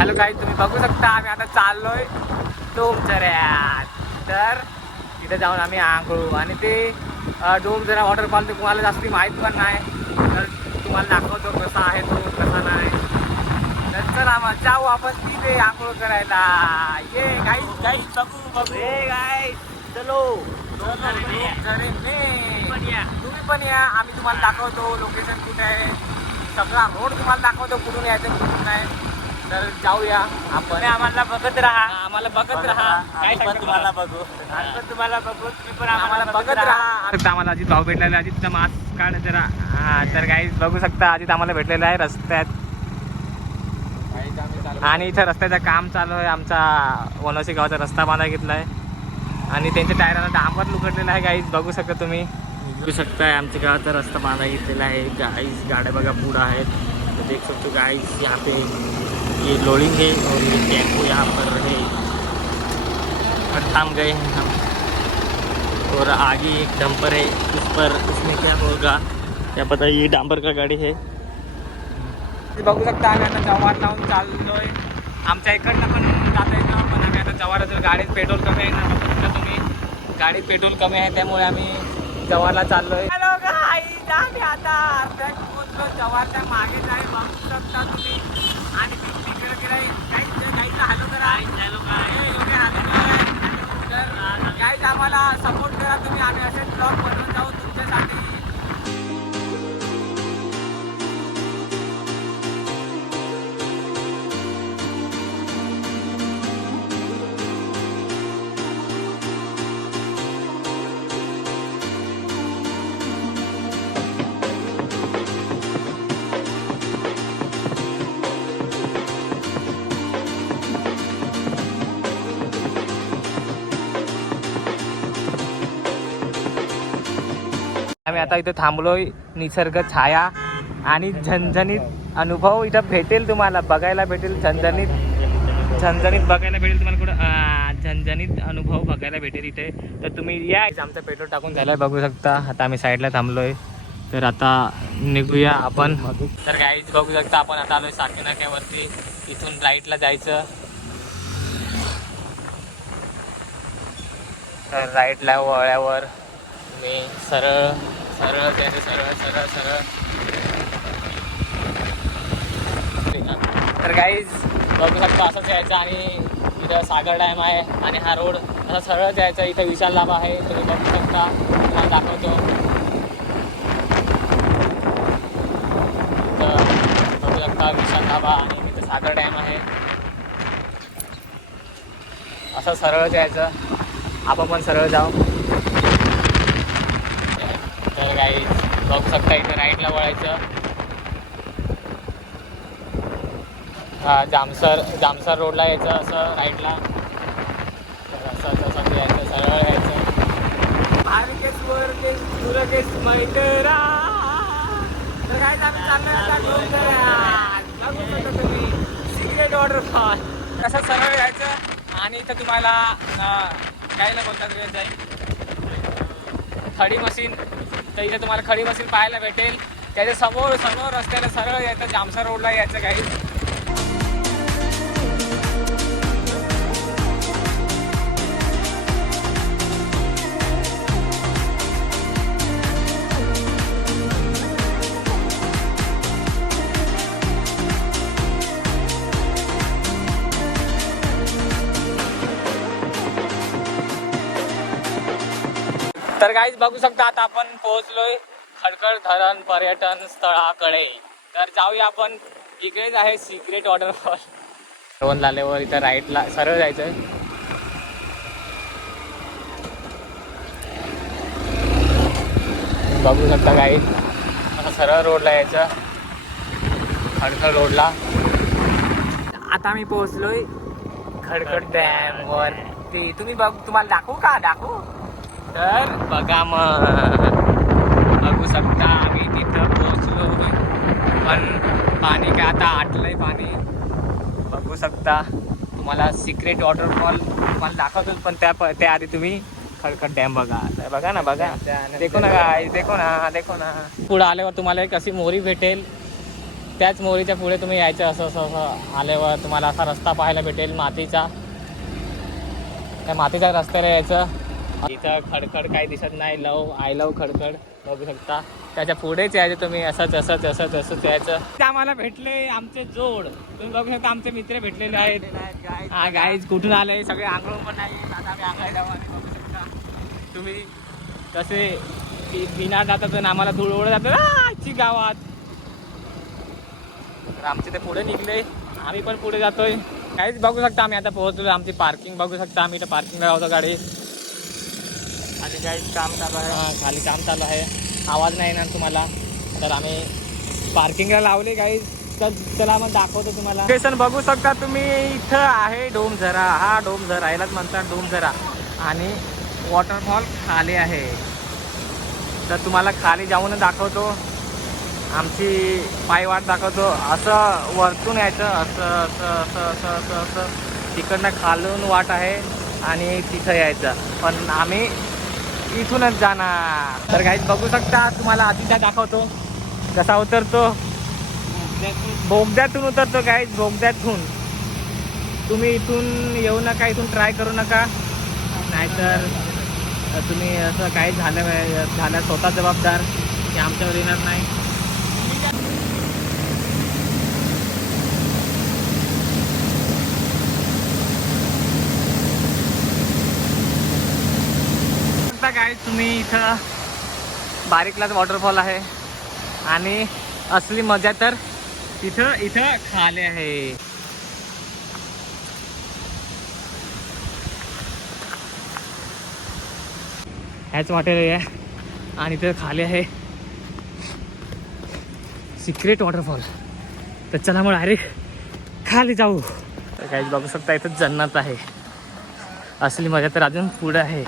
Hello guys, तुम्ही बघू शकता आम्ही आता चाललोय डोमझऱ्यात. तर इथे जाऊन आम्ही आंघोळ आणि ते डोमझरा वॉटरफॉल तर तुम्हाला जास्त माहीत पण नाही, तर तुम्हाला दाखवतो कसा आहे तो कसा नाही. तर चला मग जाऊ आपण तिथे आंघोळ करायला. ये गाईज गाईज बघू बघू हे गाईज चलो तुम्ही पण या. आम्ही तुम्हाला दाखवतो लोकेशन कुठे आहे, सगळा रोड तुम्हाला दाखवतो कुठून यायचं कुठून नाही. तर जाऊया आपण. आम्हाला बघत राहा, आम्हाला बघत राहा. काय तुम्हाला बघू, तुम्हाला बघू, तुम्ही पण आम्हाला बघत राहा. आम्हाला अजित भाऊ भेटलेला आहे. अजितचा मास्क काढ जरा. हा तर गाईज बघू शकता अजित आम्हाला भेटलेला आहे रस्त्यात. आणि इथं रस्त्याचं काम चालू आहे. आमचा वनवासी गावाचा रस्ता बांधा घेतला आहे आणि त्यांच्या टायराला डांबर लुकटलेला आहे. गाईज बघू शकता तुम्ही, बघू शकताय आमच्या गावाचा रस्ता बांधा घेतलेला आहे. गाईज गाड्या बघा पुढं आहेत, तो देख सकते गाइस. यहाँ पे ये लोडिंग है और ये टेम्पो यहाँ पर है और थाम गए हैं हम. और आगे एक डंपर है, उस पर उसमें क्या होगा क्या पता. ये डांबर का गाड़ी है. बघू शकता आम्ही आता जव्हार लावून चाललोय. आमच्या इकडनं पण जाता येतं, पण आम्ही आता जव्हार जर गाडीत पेट्रोल कमी आहे ना, बघू शकता तुम्ही गाडीत पेट्रोल कमी आहे त्यामुळे आम्ही जव्हारला चाललोय. हॅलो गाईज, आम्ही आता अर्ध्यात पोहोचलो. जव्हारच्या मागे जाय बघू शकता तुम्ही. आणि तिकडे गेलाय गाईचा हॅलो करा. तर गाईज आम्हाला सपोर्ट करा तुम्ही. आम्ही असेच ब्लॉग बनवून जाऊ तुमच्यासाठी. आम्ही आता इथे थांबलोय. निसर्ग छाया आणि झणझणीत अनुभव इथं भेटेल तुम्हाला, बघायला भेटेल. झणझणीत बघायला भेटेल तुम्हाला. कुठं झणझणीत अनुभव बघायला भेटेल इथे. तर तुम्ही या. आमचं पेट्रोल टाकून झालं बघू शकता. आता आम्ही साईडला थांबलोय. तर आता निघूया आपण. तर गाईज बघू शकता आपण आता आलोय साकी नाक्यावरती. इथून राईटला जायचं. तर राईटला वळल्यावर मी सरळ जायचं. सरळ. तर गाईज बघू शकता असंच यायचं आणि इथं सागर डॅम आहे आणि हा रोड असा सरळ जायचा. इथं विशाल लाभा आहे, तुम्ही बघू शकता. तुम्हाला दाखवतो. इथं बघू शकता विशाल लाभा आणि इथं सागर डॅम आहे. असं सरळ जायचं. आपण पण सरळ जाऊ. तर गाईज बघू शकता इथं राईटला वळायचं. जामसर रोडला यायचं असं राईटला. तर असं यायचं, सरळ यायचं. तर गाईज आम्ही चाललोय तुम्ही सिक्रेट वॉटरफॉल. कसं सरळ यायचं आणि इथं तुम्हाला कायला बोलतात जाईल खडी मशीन. तर इथे तुम्हाला खडी मशीन पाहायला भेटेल. त्याच्या समोर रस्त्याला सरळ यायचं, जामसर रोडला यायचं काही. तर गाईज बघू शकता आता आपण पोहोचलोय खडकड धरण पर्यटन स्थळाकडे. तर जाऊया आपण. इकडेच आहे सिक्रेट वॉटरफॉल. जेवण झाल्यावर इथं राईटला सरळ जायचं. बघू शकता गाईज असं सरळ रोडला यायचं, खडकड रोडला. आता मी पोहोचलोय खडकड डॅम वरती. तुम्हाला दाखवू का? दाखवू. तर बघा मग, बघू शकता आम्ही तिथं पोहोचलो. पण पाणी काय आता आटलंय पाणी. बघू शकता तुम्हाला सिक्रेट वॉटरफॉल तुम्हाला दाखवतो. पण त्याआधी तुम्ही खडकड डॅम बघा ना. देखो ना गाईज, देखो ना. पुढं आल्यावर तुम्हाला एक अशी मोरी भेटेल. त्याच मोरीच्या पुढे तुम्ही यायचं. असं असं असं आल्यावर तुम्हाला असा रस्ता पाहायला भेटेल मातीचा. त्या मातीच्या रस्त्याला यायचं. इथं खडखड काही दिसत नाही. आय लव खडखड बघू शकता. त्याच्या पुढेच यायचं तुम्ही. असंच असंच असंच असंच यायचं. ते आम्हाला भेटले आमचे जोड. तुम्ही बघू शकता आमचे मित्र भेटलेले आहेत. हा गाईज कुठून आले सगळे आंघोळ पण नाही. आता आम्ही आंघोळ जाऊ आणि बघू शकता तुम्ही कसे बिना जातात आणि आम्हाला धूळ ओढत जातं आजची गावात. तर आमचे ते पुढे निघले. आम्ही पण पुढे जातोय. काहीच बघू शकता आम्ही आता पोहोचलो. आमची पार्किंग बघू शकता. आम्ही इथं पार्किंगला होतो गाडी. आणि काहीच काम चालू आहे. खाली काम चालू आहे. आवाज नाही येणार तुम्हाला. तर आम्ही पार्किंगला लावले गाईज. तर चला मग दाखवतो तुम्हाला. लोकेशन बघू शकता तुम्ही. इथं आहे डोमझरा. हा डोमझरा यालाच म्हणतात डोमझरा. आणि वॉटरफॉल खाली आहे. तर तुम्हाला खाली जाऊन दाखवतो. आमची पायवाट दाखवतो. असं वरतून यायचं. असं असं असं असं असं असं तिकडनं खालून वाट आहे आणि तिथं यायचं. पण आम्ही इथूनच जाणार. तर काहीच बघू शकता. तुम्हाला आधीचा दाखवतो कसा उतरतो. बोगद्यातून उतरतो काहीच. बोगद्यातून तुम्ही इथून येऊ नका. इथून ट्राय करू नका. नाहीतर तुम्ही असं काही झालं स्वतः जबाबदार. की आमच्यावर येणार नाही. काय तुम्ही इथं बारीकलाच वॉटरफॉल आहे. आणि असली मजा तर इथं खाली आहे. ह्याच वाटेला आहे. आणि इथं खाली आहे सिक्रेट वॉटरफॉल. तर चला मग डायरेक्ट खाली जाऊ. तर काहीच बघू शकता इथं जन्नत आहे. असली मजा तर अजून पुढे आहे.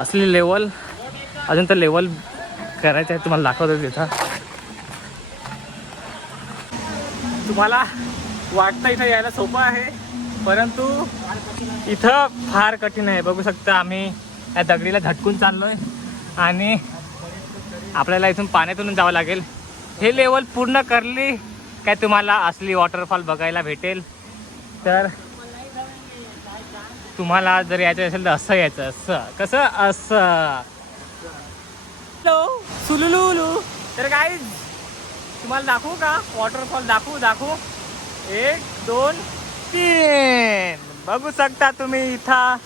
असली लेवल अजून तर लेवल करायचं आहे. तुम्हाला दाखवतो तिथं. तुम्हाला वाटतं इथं यायला सोपं आहे परंतु इथं फार कठीण आहे. बघू शकता आम्ही या दगडीला झटकून चाललोय आणि आपल्याला इथून पाण्यातून जावं लागेल. हे लेवल पूर्ण करली काय तुम्हाला असली वॉटरफॉल बघायला भेटेल. तर तुम्हाला जर यायचं असेल तर असं यायचं. असं कसं असं सुलुलुलू. तर गाईज तुम्हाला दाखवू का वॉटरफॉल. दाखवू 1 2 3. बघू शकता तुम्ही इथं.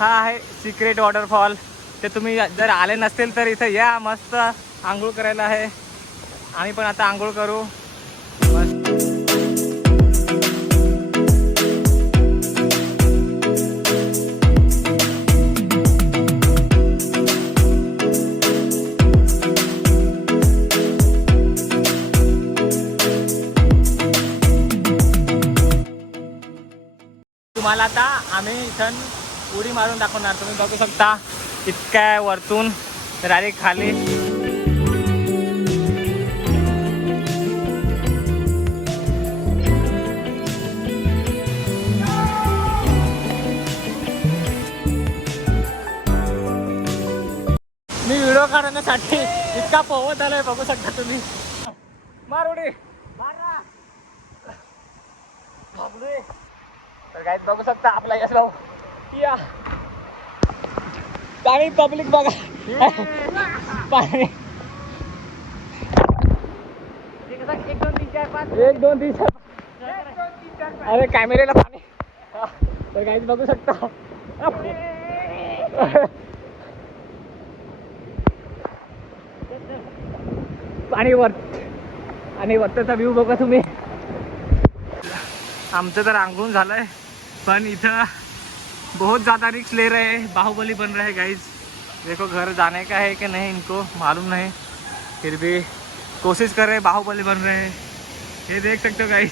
हा आहे सिक्रेट वॉटरफॉल. ते तुम्ही जर आले नसतील तर इथं या. मस्त आंघोळ करायला आहे. आम्ही पण आता आंघोळ करू. तुम्हाला आता आम्ही इथून उडी मारून दाखवणार. तुम्ही बघू शकता इतक्या वरतून डायरेक्ट खाली. मी व्हिडिओ काढण्यासाठी इतका पोहत आलोय. बघू शकता तुम्ही. मार उडी तर काय बघू शकता आपला यश भाऊ. या पाणी पब्लिक बघा. पाणी 1 2 3 4 5. 1 2 3 4. अरे कॅमेऱ्याला पाणी. तर काहीच बघू शकता. पाणी वर आणि वरचा व्ह्यू बघा तुम्ही. आमचं तर आंघोळ झालंय पण इथं बहुत ज़्यादा रिस्क ले रहे हैं. बाहुबली बन रहे हैं गाइज. देखो घर जाने का है कि नहीं इनको मालूम नहीं. फिर भी कोशिश कर रहे हैं. बाहुबली बन रहे हैं. ये देख सकते हो गाइज.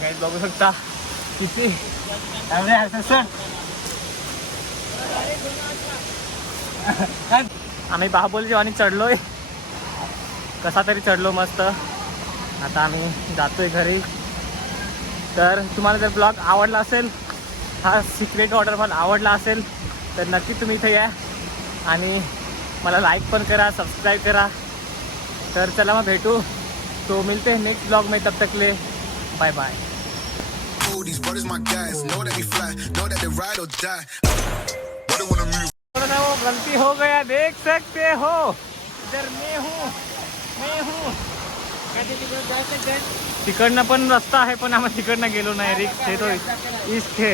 गाइज बघू शकता किती. आम्ही बाहुबलीच्या आणि चढलोय. कसा तरी चढलो मस्त. आता आम्ही जातोय घरी. तर तुम्हाला जर ब्लॉग आवडला असेल, हा सिक्रेट वॉटरफॉल आवडला असेल तर नक्की तुम्ही इथे या आणि मला लाईक पण करा, सबस्क्राईब करा. तर चला मग भेटू, तो मिलते हैं नेक्स्ट ब्लॉग में, तब तक ले bye bye. These brothers my guys, know that we fly, know that they ride or die. What do wanna move? वो गलती हो गया, देख सकते हो इधर मैं हूँ। तिकडनं पण रस्ता आहे, पण आम्ही तिकडनं गेलो नाही, रिक्स आहे तो इस थे।